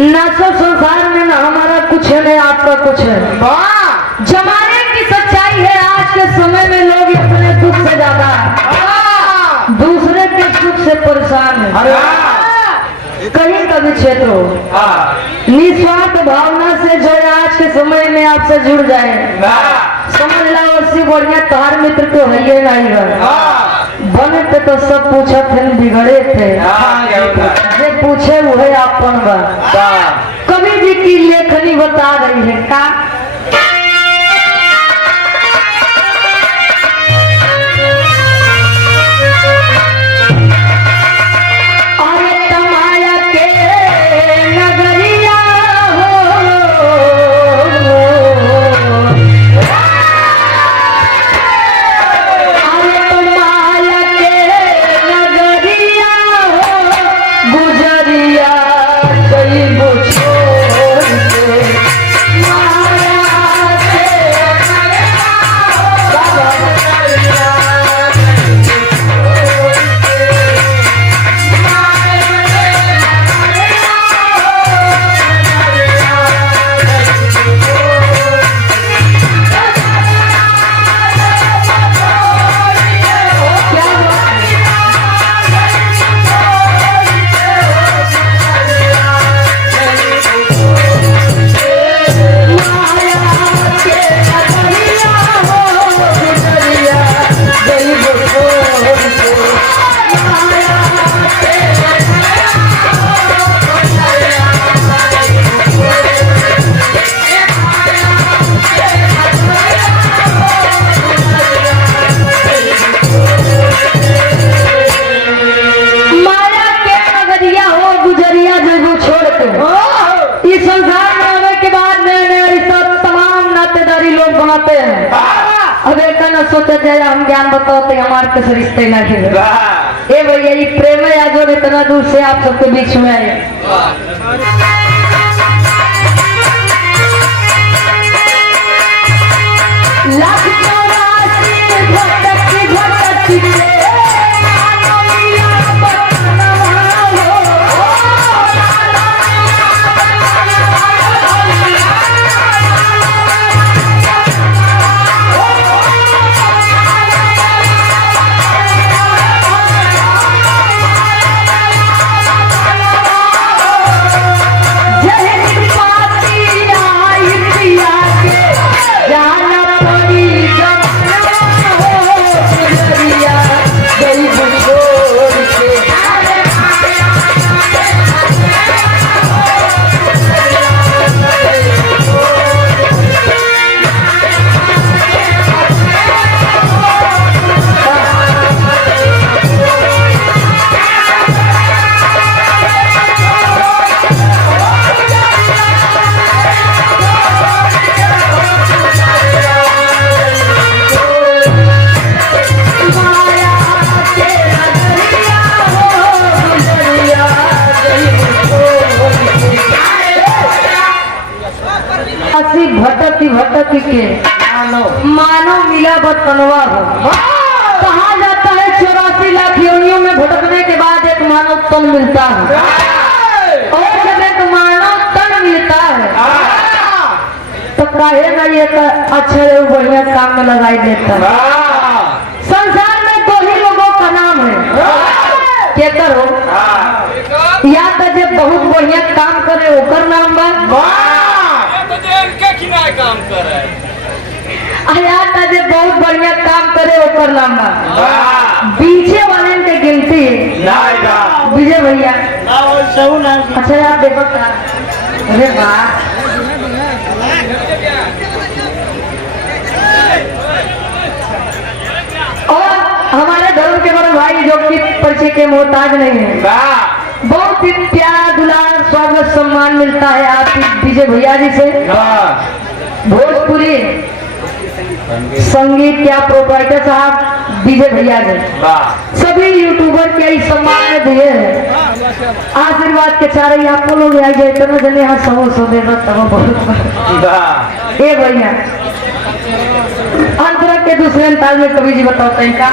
ना सब संसार में ना हमारा कुछ है ना आपका कुछ है। जमाने की सच्चाई है, आज के समय में लोग अपने दुख से ज्यादा दूसरे के सुख से परेशान है। कहीं का भी क्षेत्र हो, निस्वार्थ भावना से जो आज के समय में आपसे जुड़ जाए, समझ लो उससे बढ़िया तार मित्र तो है ही नहीं है। बने पे तो सब पूछा थे, बिगड़े थे जे पूछे वो है आपन बा। कवि जी की लेखनी बता रही है का सोचा जाए हम ज्ञान बताओ हमारे किस रिश्ते ना खेले। ए भैया ये प्रेम है आज और इतना दूर से आप सबके बीच में आए। लाख चौरासी भटक भटक के भटक के मानो मिला बतनवा हो। कहा जाता है 84 लाख योनियों में भटकने के बाद एक मानव तन मिलता है और जब एक मानव तन मिलता है तो काहे ना ये अच्छे बढ़िया काम में लगाई देता है। संसार में दो ही लोगों का नाम है, क्या करो या तो जब बहुत बढ़िया काम करे ओकर नाम बा काम करे, बहुत बढ़िया काम करे ओकर नाम बा। पीछे वाले के गिनती विजय भैया। अच्छा यार देखो का, अरे वाह और हमारे धर्म के बड़े भाई जो कि परिचय के मोहताज नहीं है, बहुत ही प्यार दुलार स्वागत सम्मान मिलता है आप विजय भैया जी से। भोजपुरी संगीत क्या प्रोपराइटर साहब विजय भैया जी सभी यूट्यूबर के इस सम्मान दिए हैं। आशीर्वाद के चारे आपको लोग आ गए इतना जने यहाँ सो दे बहुत ए भैया अंतरा के दूसरे अंदाज में कवि जी बताते हैं का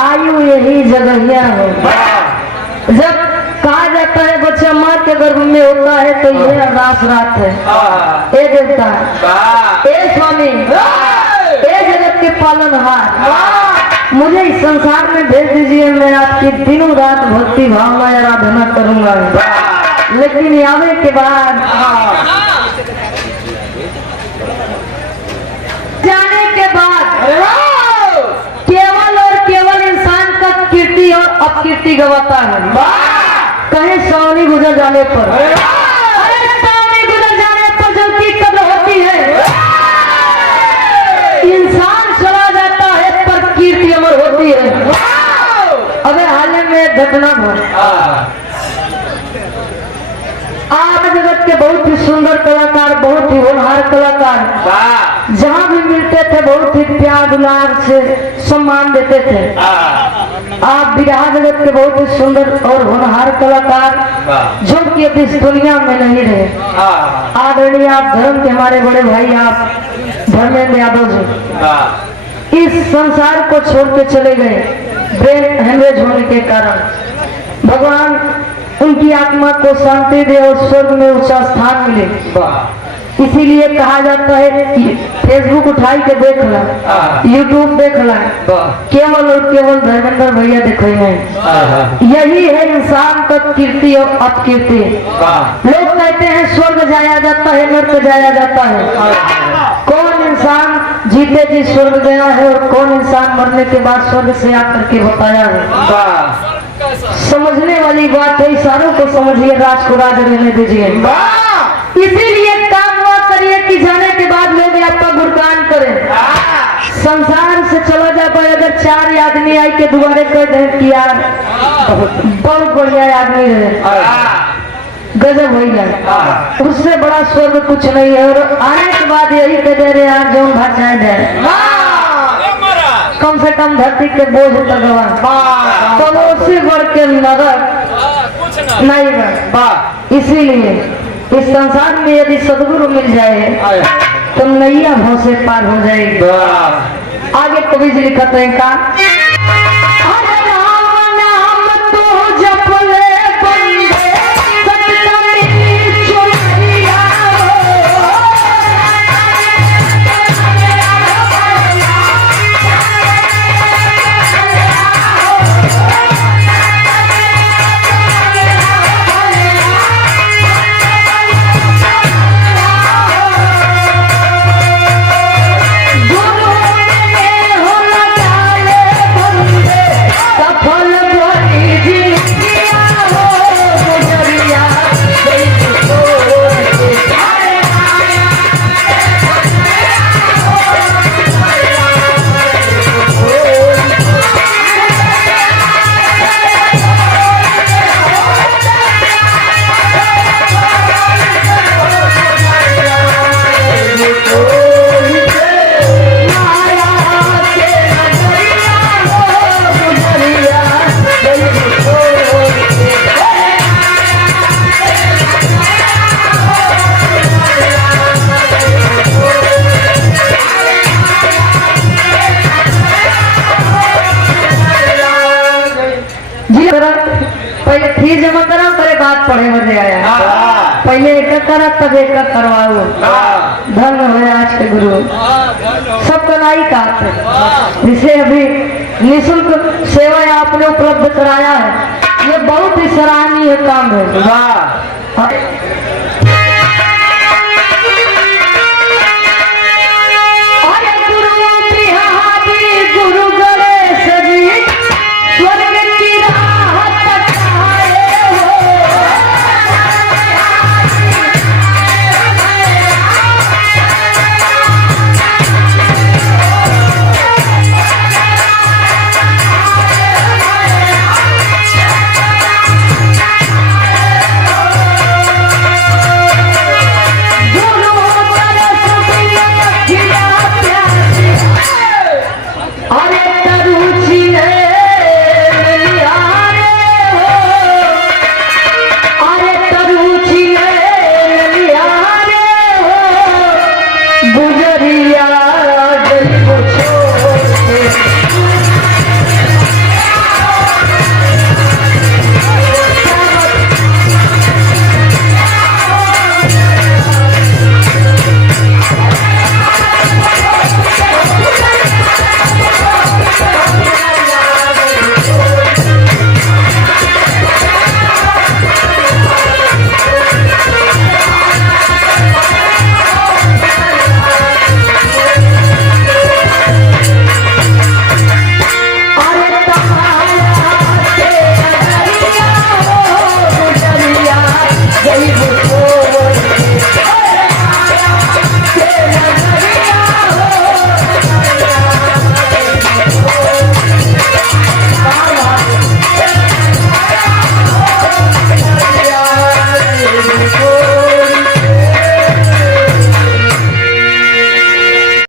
आयु यही जगहिया है। जब कहा जाता है बच्चा माँ के गर्भ में होता है तो ये अरदास रात है। ए देवता, ए स्वामी, ए जगत के पालनहार, मुझे इस संसार में भेज दीजिए। मैं आपकी दिनों रात भक्ति भावना आराधना करूंगा। लेकिन आने के बाद जाने के बाद केवल और केवल इंसान का कीर्ति और अपकीर्ति गवाता है। कहीं सावनी गुजर जाने पर, अरे सावनी गुजर जाने पर जब की कदर होती है, इंसान चला जाता है पर कीर्ति अमर होती है। अबे हाल में घटना हो, आज जगत के बहुत ही सुंदर कलाकार, बहुत ही होनहार कलाकार जहाँ भी मिलते थे बहुत ही प्यार दुलार से सम्मान देते थे। आप बिहार जगत के बहुत ही सुंदर और होनहार कलाकार जो कि अब इस दुनिया में नहीं रहे। आदरणीय आप धर्म के हमारे बड़े भाई आप धर्मेंद्र यादव जी इस संसार को छोड़ के चले गए ब्रेन हेमरेज होने के कारण। भगवान उनकी आत्मा को शांति दे और स्वर्ग में ऊंचा स्थान मिले। इसीलिए कहा जाता है कि फेसबुक उठाई के देख ला, यूट्यूब देख ला, केवल और केवल धर्मेंद्र भैया देखो नहीं। यही है इंसान का कीर्ति और अपकीर्ति। लोग कहते हैं स्वर्ग जाया जाता है, नर्क जाया जाता है। कौन इंसान जीते जी स्वर्ग गया है और कौन इंसान मरने के बाद स्वर्ग से आकर के बताया है। समझने वाली बात है, इशारों को समझिए, राज को राज रहने दीजिए। इसीलिए काम हुआ करिए कि जाने के बाद लोग आपका गुणगान करें। संसार से चला जा पाए अगर चार आदमी आई के दोबारे कह दें कि यार बहुत बढ़िया आदमी रहे, गजब हो जाए, उससे बड़ा स्वर्ग कुछ नहीं है। और आने के बाद यही कह दे रहे यार जो भाषाएं दे कम से कम धरती के बोझ लगवा तो उससे बढ़ के नरक नहीं है। इसीलिए इस संसार में यदि सदगुरु मिल जाए तो नैया भव से पार हो जाएगी। आगे कवि जी लिखते हैं का पहले फीस जमा करा करे बात पढ़े मजे आया। पहले एक करा तब एक करवाओ। धन है आज के गुरु सब कलाई का जिसे अभी निःशुल्क सेवा आपने उपलब्ध कराया है, ये बहुत ही सराहनीय काम है।